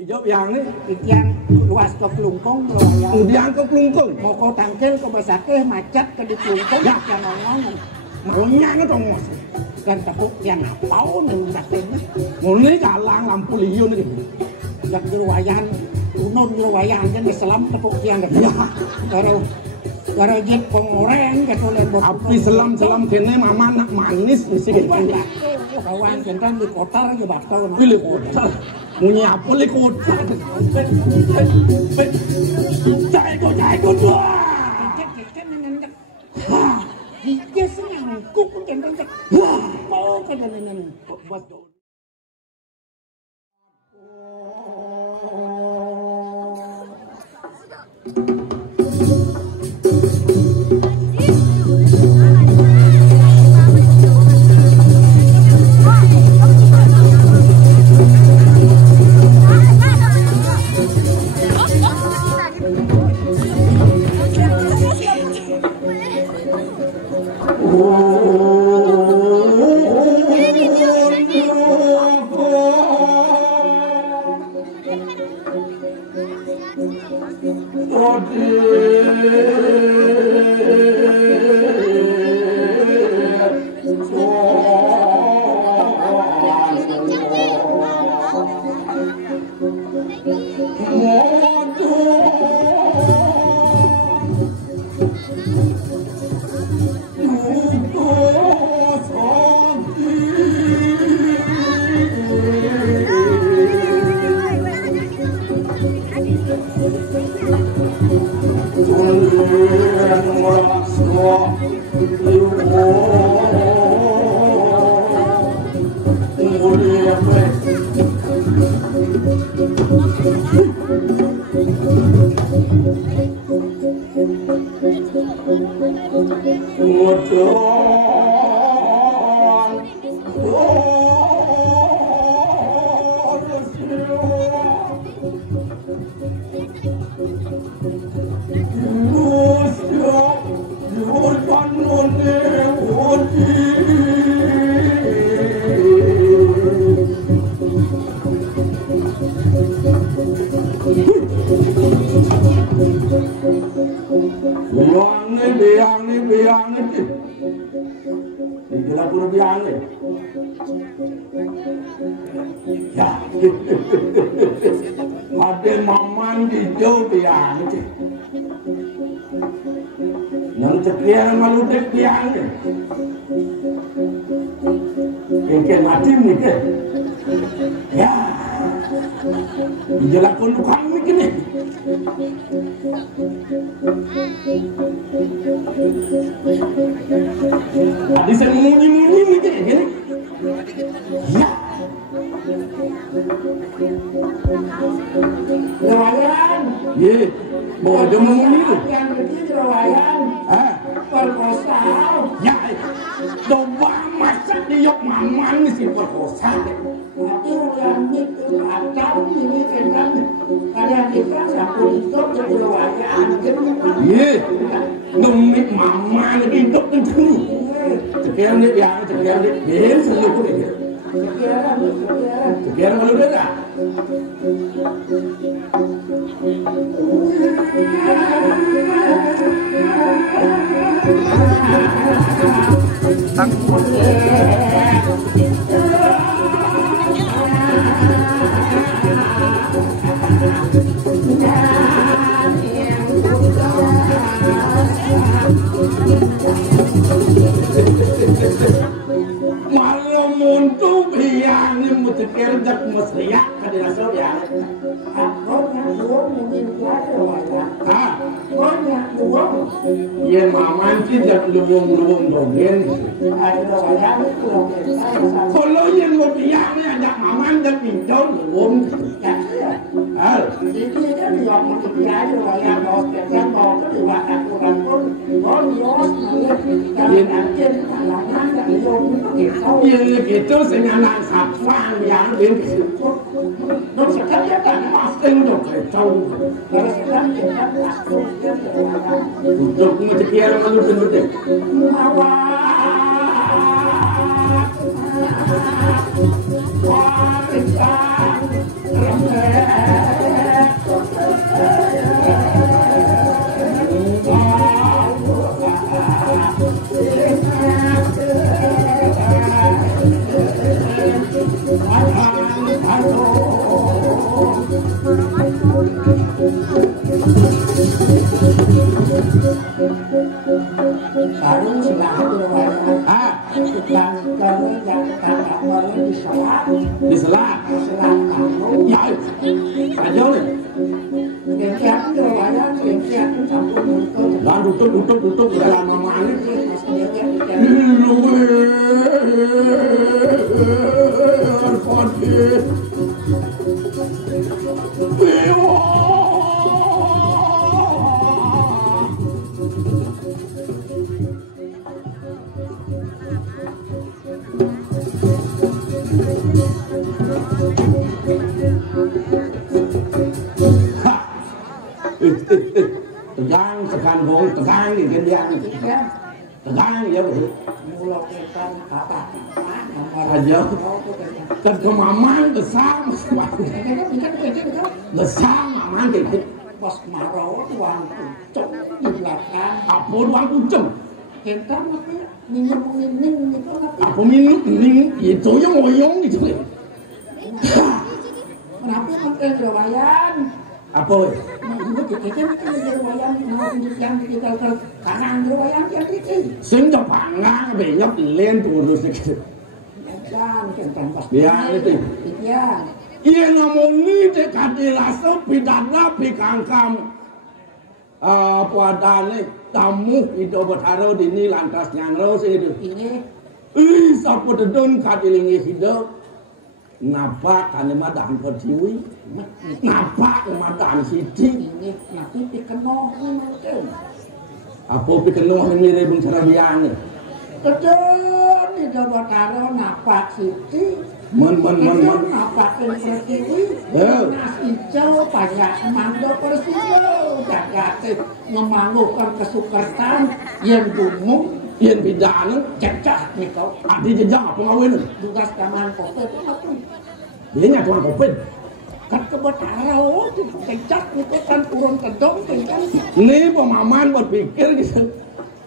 Hijau yang ni, yang luas ke pelungkung, kemudian ke pelungkung. Mau kau tangkel kau besake macet ke di pelungkung, Ya. yang ngomong. Maunya ni tongos. Kan tepuk yang apa nih katanya. Mulai jalan lampu liu ni. Yang jeruayan, umum jeruayan kan Islam tepuk yang Ya. Kalau jet pengoreng ketulen Api selam kene mama nak manis mesti gitu. Kawan kan di kotar ke batau. Pilih kotar. Munyi apa li kotar? Jago dua. Dia senang kuk kan. Wah, Mau ke dalam betul. Biang ni. Itulah pun biang ni. Ya. Ada maman di jauh biang ni. Nang sekian malu dek biang ni. Yang mati ni ke? Ya. Itulah pun kami kini. Ada sembunyi-sembunyi ni je, kan? Ya. Rawayan. Ye, bawa dia sembunyi tu. Yang begini rawayan. Perkosa. Ya. Domba masak dia maman mesti perkosa. Tapi yang itu acau ini kan kalian kita satu itu jadi rawayan. Ye. Nunggu mama lagi hidup macam ni. Sekian dia biang, sekian dia biar seluruh ni. Sekian malu dia tak? Malu muntu biang ni mesti kerja mesti ya kada rasa ya. Ye maman tidak lubung dogen. Kalau yang mau biang ni ada maman dah pinjau lubung. Jadi dia bilang untuk biang rawayan bos kerja bos tu buat aku pun bos kalian nanti anak-anak yang Yang itu senyaman sapang yang ini. Nó sẽ thấp nhất là nó Pasting dok kacau. nó sẽ thấp nhất là aku Untuk mencekiar malu penduduk. Wah, baru silahkan berwayang. Ah, Dan kalau yang tak mau diselat. diselat. Selat kamu. Ya, aja nih. Kemudian berwayang, kemudian campur untuk. Dan duduk dalam mama ini. Tegang tekan bong tegang di kendiang tegang ya betul Mulai kan apa? aja kan kemaman besar besar maman gitu Bos marau tuan kucing di belakang. apa doang kucing Kita tapi minum itu tapi. apa minum ini itu yang ngoyong gitu Kenapa makan berwayang? apa Ibu kita kan berwayang yang kita kanan berwayang yang itu. sing cho pangang be nhấp lên terus gitu Jangan pas. Ya, itu. Ya. iya ngomongin dek kadirasa pidana pikangkam apa adane tamu itu bertaruh di ini lantas nyangro sih itu Ini sapu dedon kadilingi hidup napa kane madan pertiwi napa madan siti ini nanti dikenoh ini apa pikenoh ini bung sarabian nih Kedon di dapat taruh napak siti. men Napak pertiwi. Nas hijau banyak mangga persiyo. Jagatif ngemanggukan kesukertan yang gunung. yen bidane Cecah nih kau. adi jejak apa ngawin Tugas taman kota itu apa? dia nyatuan kopet Kan kebetarau itu cecah itu kan turun kedong kencang. ini pemaman berpikir gitu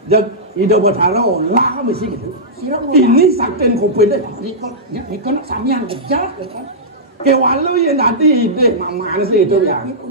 jak hidup bertaruh lah mesti gitu ini sakten kopet deh Ini kan sami yang gejak kan. kewalu yang nanti ide maman sih itu ya Itu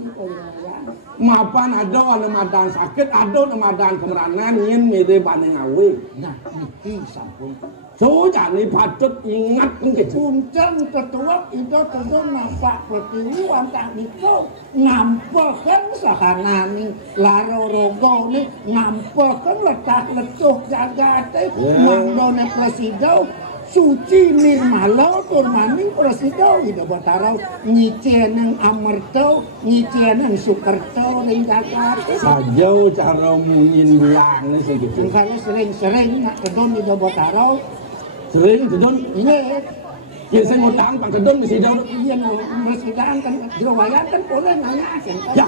mapan ada madan sakit ada madan kemeranan yen mere bane ngawe nah ini sampun. so jani patut ingat gitu Puncen ketua itu kedon napak pertiwi wantah niko ngampakan sahanani laro rogo ni ngampakan letak letuh jagate mandone presido suci nirmalo turmani presido ida batarau nyicen amerto nyicen sukerto ning jagate sajau cara mungin bilang nih segitu kalau sering-sering nak kedon ida batarau sering kedon ini yang saya ngutang pak kedon mesti jauh iya bersidang kan jerawayan kan boleh nanya kan ya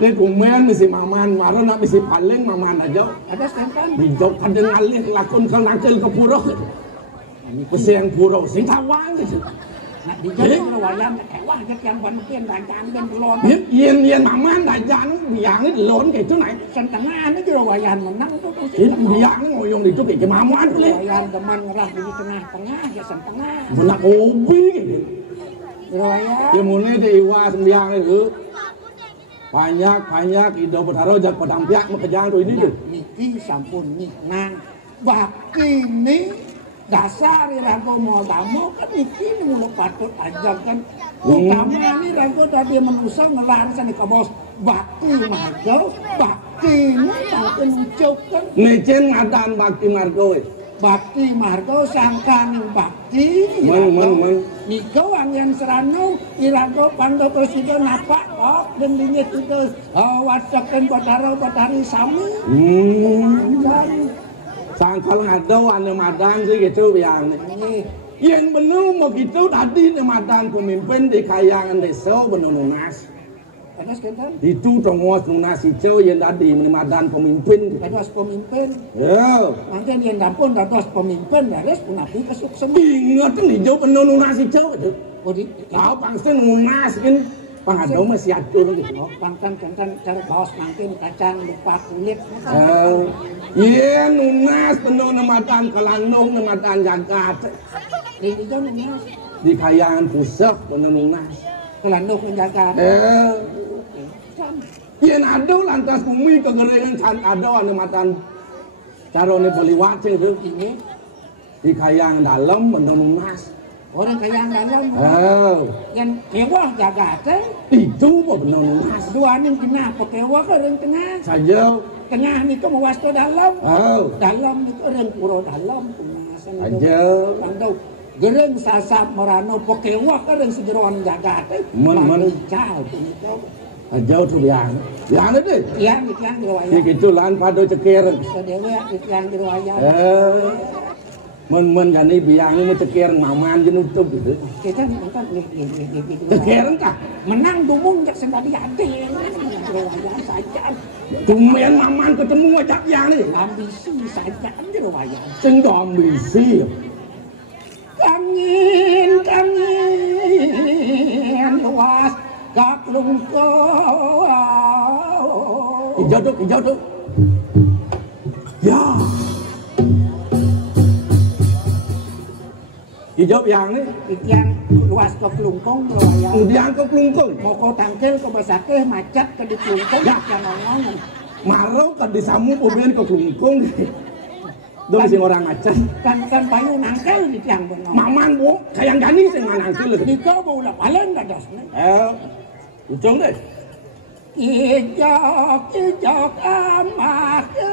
ini kumen mesti maman marah nak mesti paling maman aja ada kan dijok kadang alih lakon kelangkel ke pura mesti yang pura sing tawang gitu nak dijak jerawayan wah jak yang bantuin bacaan dan belon yen maman dajan biang itu lon kayak itu naik setengah ini jerawayan menang tuh biang ngoyong itu kayak maman tuh jerawayan teman ngerah di tengah-tengah ya setengah benak hobi gitu jerawayan ya mulai di iwas biang itu banyak hidup bertaruh jak pedang piak mekejang tuh ini tuh niki sampun nang bakti ini dasar rago mau tamu kan iki mulai patut ajar kan utama ini rago tadi manusia ngelarisan ke bos bakti margo bakti ini makin ucap kan mecen ngadan bakti margo bakti margo sangkaning bakti men niko angin serano irago pando presiden napak kok dan dinyet itu wasakan batari sami sangkal ngado ane madan sih gitu biang yang bener mau gitu tadi ane madan pemimpin di kayangan desa bener nunas itu tongos nunas hijau yang tadi ane madan pemimpin dados pemimpin ya mungkin yang dapun dados pemimpin harus punapi kesuksesan ingat nih hijau bener nunas hijau itu tahu pangsa nunas kan pangado masih atur gitu pangkan cara bawas mungkin kacang lupa kulit iya nunas penuh namatan kelandung namatan jagat di itu nunas di kayangan pusat penuh nunas kelandung menjaga iya ada lantas bumi kegeringan can ada namatan Cara ini beliwat sih tuh. Ini Di kayang dalam menung nas. orang kayang dalam. Yang kewah jaga teh. Itu apa menung nas? Dua nih kenapa kewah ke orang tengah? Saja. Tengah nih ke mewasto dalam. Dalam nih ke orang puro dalam. Saja. Pandau. Gereng sasap merano pokewah ke orang sejeroan jaga teh. Jauh itu. Jauh tuh yang itu. Yang dirwayat. Gitu lan pada ceker. Sedewe yang dirwayat. Men gani biang ini ceker maman jenutup gitu. Kita nonton Ceker kah? Menang dumung jak sendiri ade. Dirwayat saja. Tumben maman ketemu ajak yang nih. Ambisi saja dirwayat. Sing ambisi. Kangin luas gak lungko. Hijau tuh. Ya. Hijau yang nih. Yang luas ke kelungkung dirwayat. Kemudian ke kelungkung. Mau kau tangkel ke basake macet ke di kelungkung. Ya. Ngomong. Marau kan disamu kemudian ke kelungkung. Doon sing orang acan. Kan payu nangkel di tiang benar. Maman bu, kayang gani sing nangkel. Dika mau lah paling gak das. Ujung deh. Kijok amaken.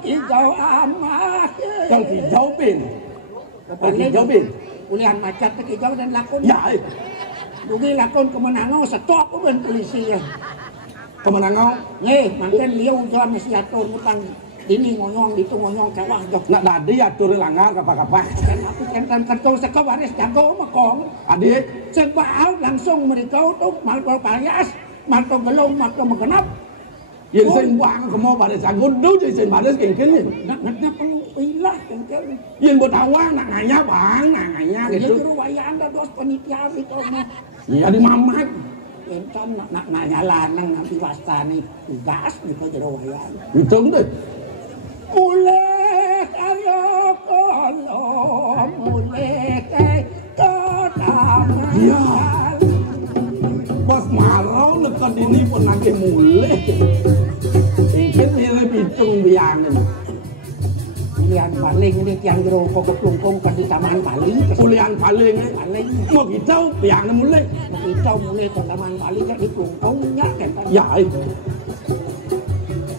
Kijok amaken. Kang hijau pin. Hijau pin. Ulian macet ke kijau dan lakon. Ya. Dugi lakon kemenangan setok pun polisi ya. Kemenangan. Mungkin liau jalan si atur ngutang ini ngonyong itu ngonyong kewah jok. Nak tadi atur langar kapak-kapak. Aku kan kentung sekewaris jago makong. Adik. Sebab langsung mereka tuh malko payas, malko gelung, malko menggenap. Yang sing bang kemo pada sagun dulu jadi sing pada kengkel ni. Nak perlu ilah kengkel. Yang bertawang nak nganya bang, nak nganya gitu. Jadi ruwaya anda dos penitia itu mah. Iya di mamat. Entam nak nanya lanang nanti wastani gas gitu jadi ruwaya. Hitung deh. Mulai kalo mulai kodama. Iya. Bos marau lekat ini pun nanti mulai. Ingin mirip hitung biangin. Kulian paling ini yang jero kok kelungkung kan di taman paling. Kulian paling mau kita biangin mulai. Mau kita mulai ke taman paling kan di kelungkungnya kan. Ya.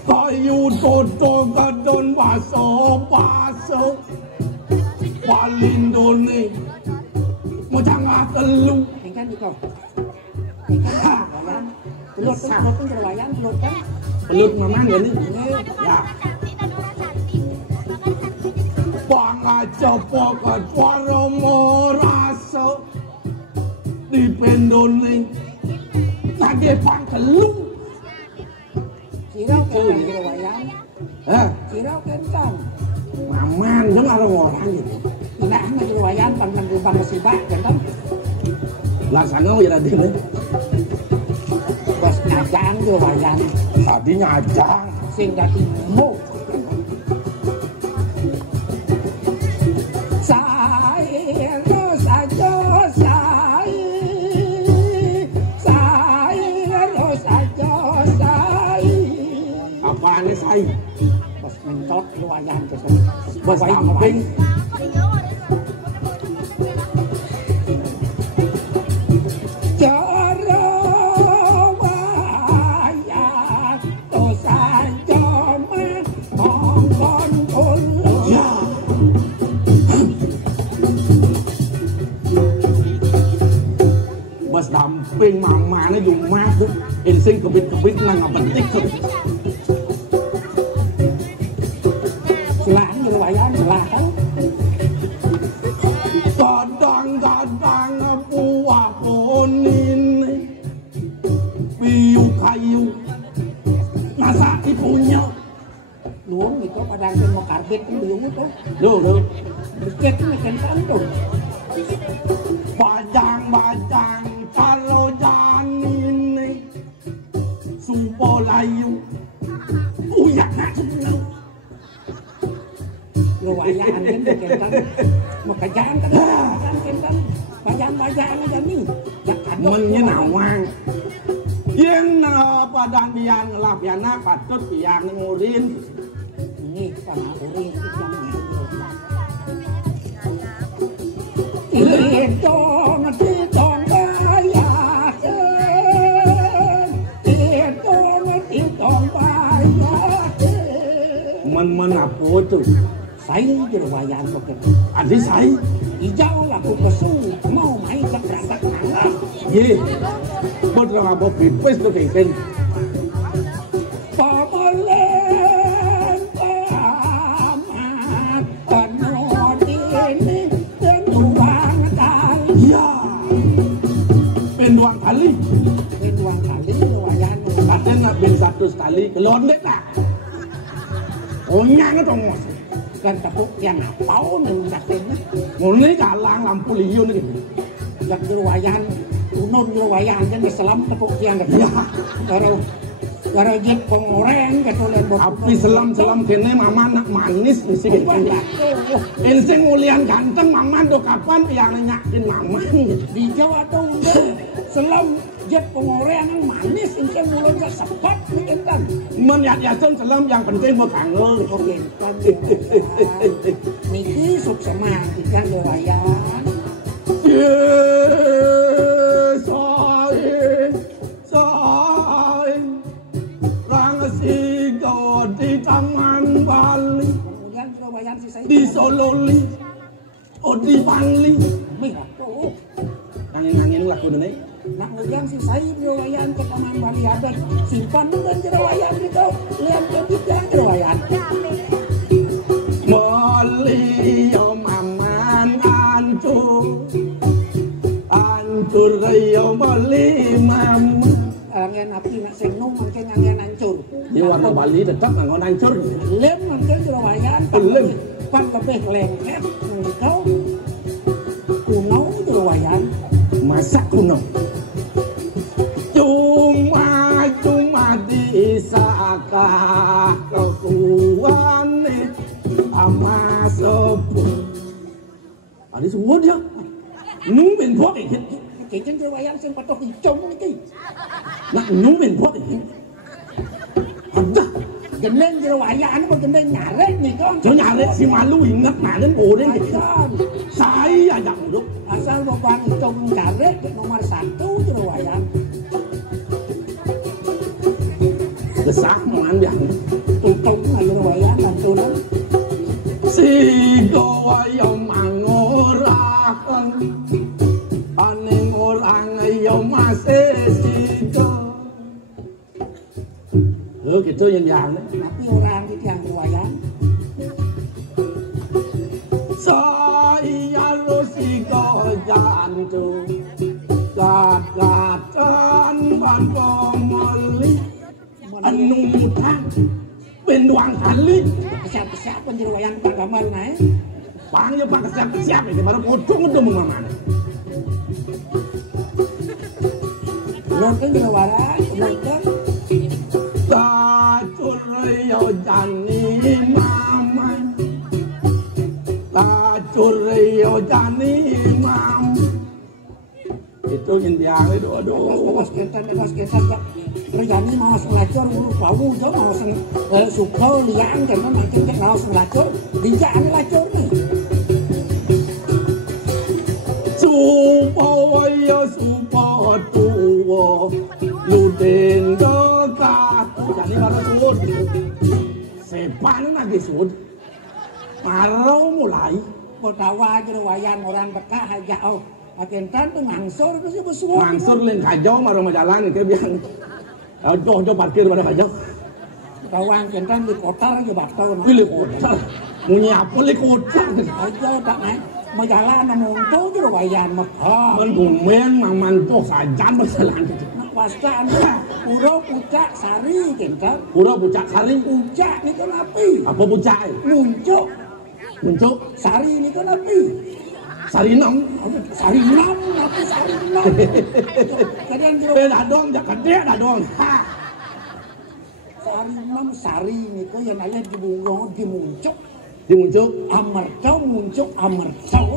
Kayu toto kadon baso palindone mau jangan telu. Kan itu. Pelut pun terlayan pelut kan. Pelut mamang ini. Ya. Pangacopo katwaro moraso dipendone nage pangkelu. Cirau kan terlayan. Cirau kentang. Maman jangan orang gitu. Nah, mah terlayan pangkang musibah kan. Laksana ya tadi nih. Bos nyajang terlayan. Tadi nyajang. Sing dati mo. Apaan say? Bos mentot luayan ke Bos amping. Damping mamanya yung masuk insing kebit-kebit nang ngabentik selain lumayan selatan kadang-kadang buah pohon ini piu kayu masa ibunya luang itu padang yang mau karbit itu biung itu loh biskuit itu makan kantung bajang-bajang kalau janine supo layu uyak nak seneng lumayan kan makan mau kerjaan kan bajang-bajang aja nih menyenawang Yang padan biang lap yana patut biang ngurin. Ini karena urin itu Itong bayat, itong bayat. Man apa tu? Saya jerwayan pokok. Adi saya. Ijau laku kesu mau main keberantak nangah. Ye. Bodoh apa pipes tu pengen. Pamolen pamat penodini penduang tali. Ya. Penduang tali. Penduang tali jerwayan. Ada nak ben satu sekali kelondet lah. Onyang itu ngos. Kan tepuk yang apau mengusahakan. Mulai kalang lampu liu ni. Jak jerwayan. Unon jerwayan kan selam tepuk yang Ya. Kalau jet pengoreng ketulen bot. Api selam kene mama nak manis mesti gitu. Insting mulian ganteng mama do kapan yang nyakin mama. Di Jawa tuh selam jet pengoreng yang manis insting mulut gak sepat bikin kan. Menyat-yasun selam yang penting buat kangen. Oke, kan. Niki sub semang ikan jerwayan. Di Taman Bali, kemudian Surabaya di Sololi, di Bali. Merah tuh. Angin-angin laku nih. Nak ngejang si saya Surabaya ke Taman Bali ada simpan dengan Surabaya gitu. Lihat ke kita Surabaya. Bali yo maman ancur yo Bali mama. Angin api nak senung mungkin angin hancur. Di warna Bali tetap nggak hancur. Lem mungkin Surabaya pan lebih lengket engkau kuno Surabaya. Masa kuno. Cuma disaka kekuane ama sepuh. Ada semua dia. Nung ben thuốc ấy. Chỉ trên Surabaya xem có tôi trông cái. Nak nung ben thuốc ấy. Ada. Gần lên Surabaya nó còn gần lên nhà rét nih con. Chỗ nhà rét si malu ingat đến bồ đến gitu. Saya yang duduk. Asal bukan trông nhà rét nomor 1 Surabaya. Desak mau ambil. Tutung là Surabaya làm tôi đó. Si goyong angorang. Aning orang yo masih sido. Gitu yang đấy. Tapi orang di tiang Surabaya. Saya rusiko jantu. Gagatan ban komoli. Anu mutan. Penduang kali. Kesiap-kesiap pun Surabaya pagamal naik. Bangnya pak kesiap-kesiap itu baru pocong itu mana. Nonton Surabaya, nonton. Yo jani mama, yo jani mam. Itu India itu aduh. Bebas ketan ya. Terjadi mau selacur bau jauh mau suka liang karena macam tak mau selacur dijak ni lacur ni. Supo tuwo luden doka. Jadi baru sud. Sepan lagi sud. Marau mulai. Bertawa Surabaya orang Bekah jauh. Akentan tu ngangsor tu si bersuara. Ngangsor len kajau marau jalan ke biang. Jauh parkir pada kajau. Kawan akentan di kotar je batau. Pilih kotar. Munyi apa le kotar? Kajau tak naik. Majalah namun tu Surabaya Mekah. Mengumen mantuk saja berjalan. Pasca Pura Pucak Sari kental. Pura Pucak Sari. Pucak ni kan api. Apa pucak? Muncuk. Sari ni kan api. Sari nom. Sari nom. Apa sari nom? Kalian dah dong, jangan dia dah dong. Sari nom sari ni kan yang ada di bunga di muncuk. Di muncuk. Amercau muncuk amercau.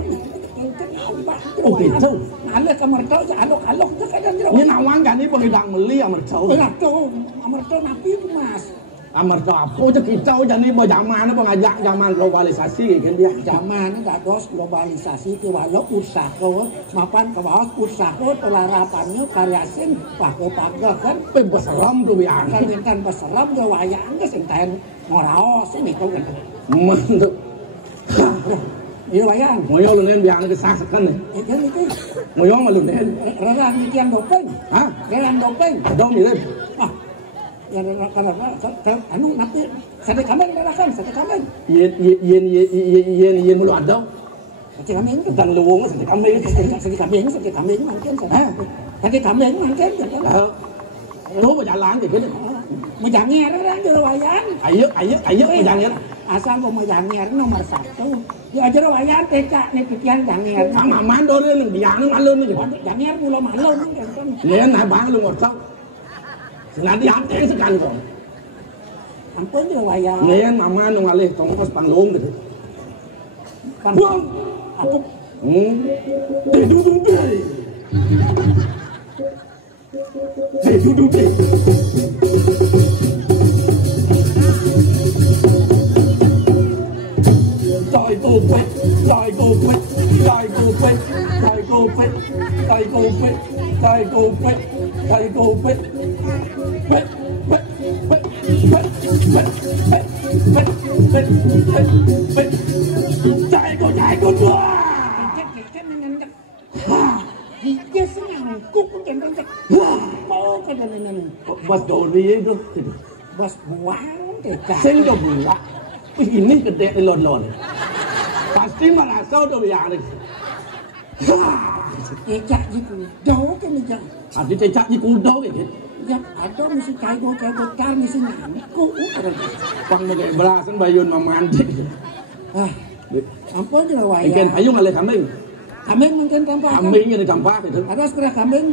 Oh gitu. Ngalih ke mercau alok-alok itu kadang jero. Ini nawang kan ini pengidang meli amercau. Mercau napi itu Mas. Amercau apa aja kicau jadi zaman pengajak zaman globalisasi kan dia. Zaman enggak dos globalisasi ke walau usaha mapan ke bawah usaha pelarapannya karyasin pakai kan Beserem tuh yang kan beserem ke wayang ke senten moraos ini kau kan. Mantap. Iya wayang. Moyo lu nen biang ke sasakan nih. Itu. Moyo malu nen. Rerang mikian dopeng. Hah? Rerang dopeng. Dong ni nen. Yang anu nanti sate kambing darakan sate kambing. Yen mulu ada. Sate kambing itu Dan luwung sate kambing. sate kambing mungkin sate kambing mungkin. Lu mau jalan gitu. Mau janger orang di wayang. Ayo mau jalan. Asal mau janger nomor 1. Ya aja wayang teka nih pikiran janger. Sama man do nih biang malun nih. Janger mula malun kan. Nen nah bang lu ngorsak. Senadi hati sekan kok. Ampun di wayang. Nen mama nu ngalih tongkos panglung gitu. Buang. Aku Dudung deh. Dudung deh. Rồi cô quét, rồi cô quét, rồi cô quét, rồi cô quét, rồi cô quét, rồi cô quét, rồi cô quét, quét, quét, quét, quét, quét, quét, quét, quét, quét, chạy cô tua. Dia senang kuk kan kan. Mau kan nan. Bos doli itu. Bos buang teka. Sing do buang. Ini gede lon-lon. Pasti merasa udah biang nih. Cecak gitu, jauh kan nih jauh. Ada cecak di kudo gitu. Ya ada mesti kayu kar mesti nangku. Pang bagai belasan bayun mandi. Ampun jelah wayang. Ikan payung alih kambing. Kambing mungkin tanpa. Kambingnya di tampak itu. Ada sekarang kambing.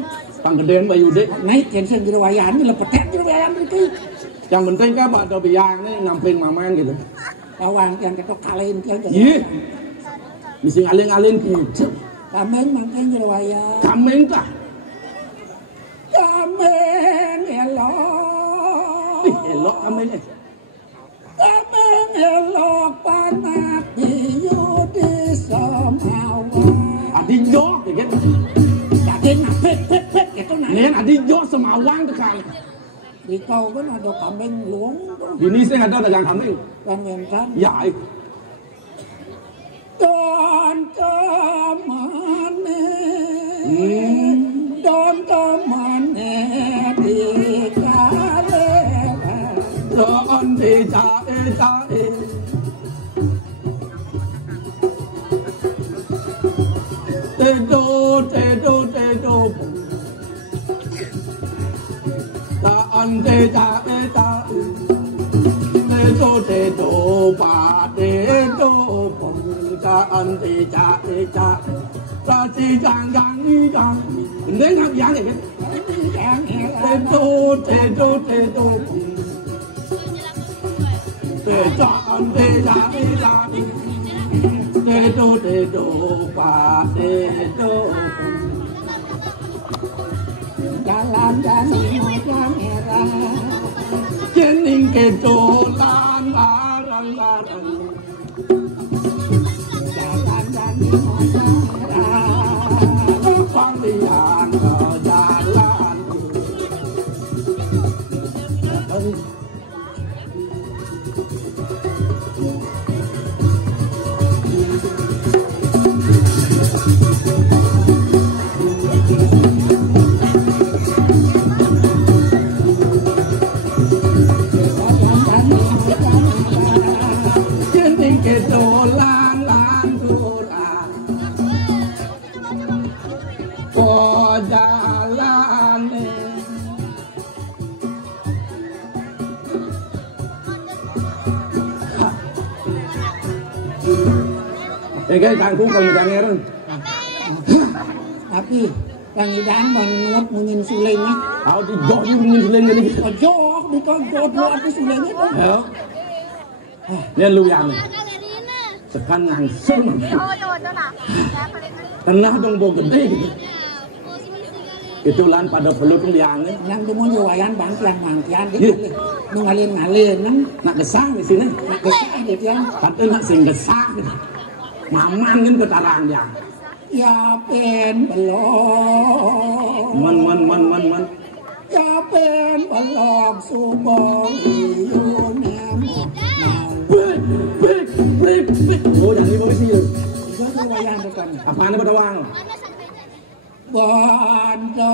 Pang gedean bayu deh. Naik kensen jelah wayang ni lepetek jelah wayang itu. Yang penting kan ada biang nih ngamping maman gitu. Bawang yang ketok kalian yang. Iya. Mesti ngalin-ngalin gitu. Kambing mungkin jelah wayang. Kambing kah? Kambing elok. Elok kambingnya. Kambing elok panak di semawan. Adi jok gitu. Jadi nak pet gitu nak. Nen adi jok semawang tekan. Di kau kan ada kambing luang. Ini saya ada dagang kambing. Kan mentan. Ya. Don kemana? Don kemana di kalera? Don di jae. Tedo. Taan te jae. Tedo pa tedo. Taan te jae. Ta chi jang. Ini ngap yang ni kan? Tedo. Taan te jae. Tedo pa tedo. Jalan merah. Jening kedolan larang. Jalan merah. Panggilan jalan. Jening kedolan landuran. Jalane cái thằng cũng còn một nghe đó. Tapi yang idang menurut mungkin suling ni. Tahu di jauh ni mungkin suling ni. Jauh di kau jauh dua api suling itu. Lihat lu yang. Sekan langsung. Tenah dong bau gede gitu. Itulah pada peluk liangnya. Yang demo nyawayan bangkian gitu. Ngalin nang nak gesang di sini. nak gesang gitu ya. Tapi nak sing gesang. Maman kan ketarang dia. Ya pen belum. Man. Ya pen belum subong iu nemo. Break. Oh, yang ini polisi. Itu nyawayan depan. Apaan pada wang? Bandamane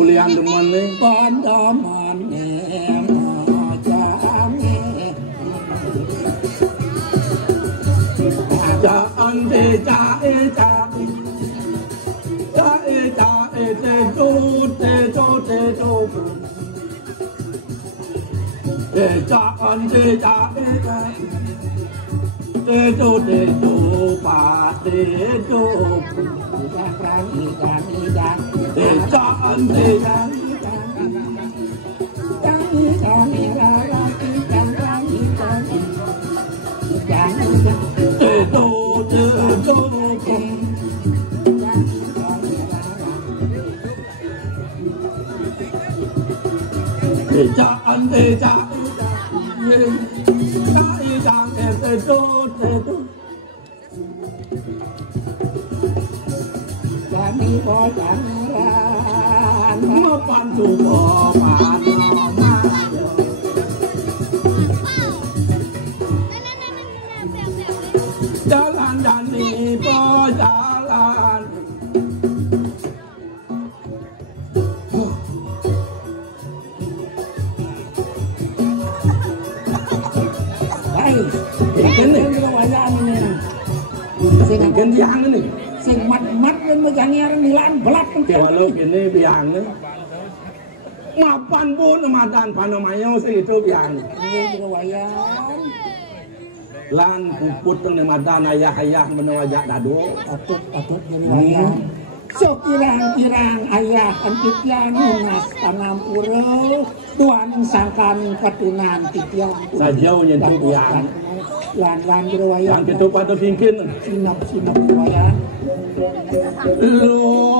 Ulian demen nih. Bandamane majane Jaan de jae de do jaan de jae de do pa de do ikan jaan de jaan de Jani po janaran mapantu po panomayo jalan jani po jalan baik ini wayan ini sing yang ini sing mat dan mejangiran nilan belak kalau ini biangnya mapan pun Ramadan panomayo sing itu biang ini wayan lan puput teng Ramadan ayah menawajak dado atut jadi wayan so kirang ayah antitian unas pangampura tuan sangkan ketunan titian sajau nyentuh biang lan jadi wayan yang kita pada bikin sinap wayan lu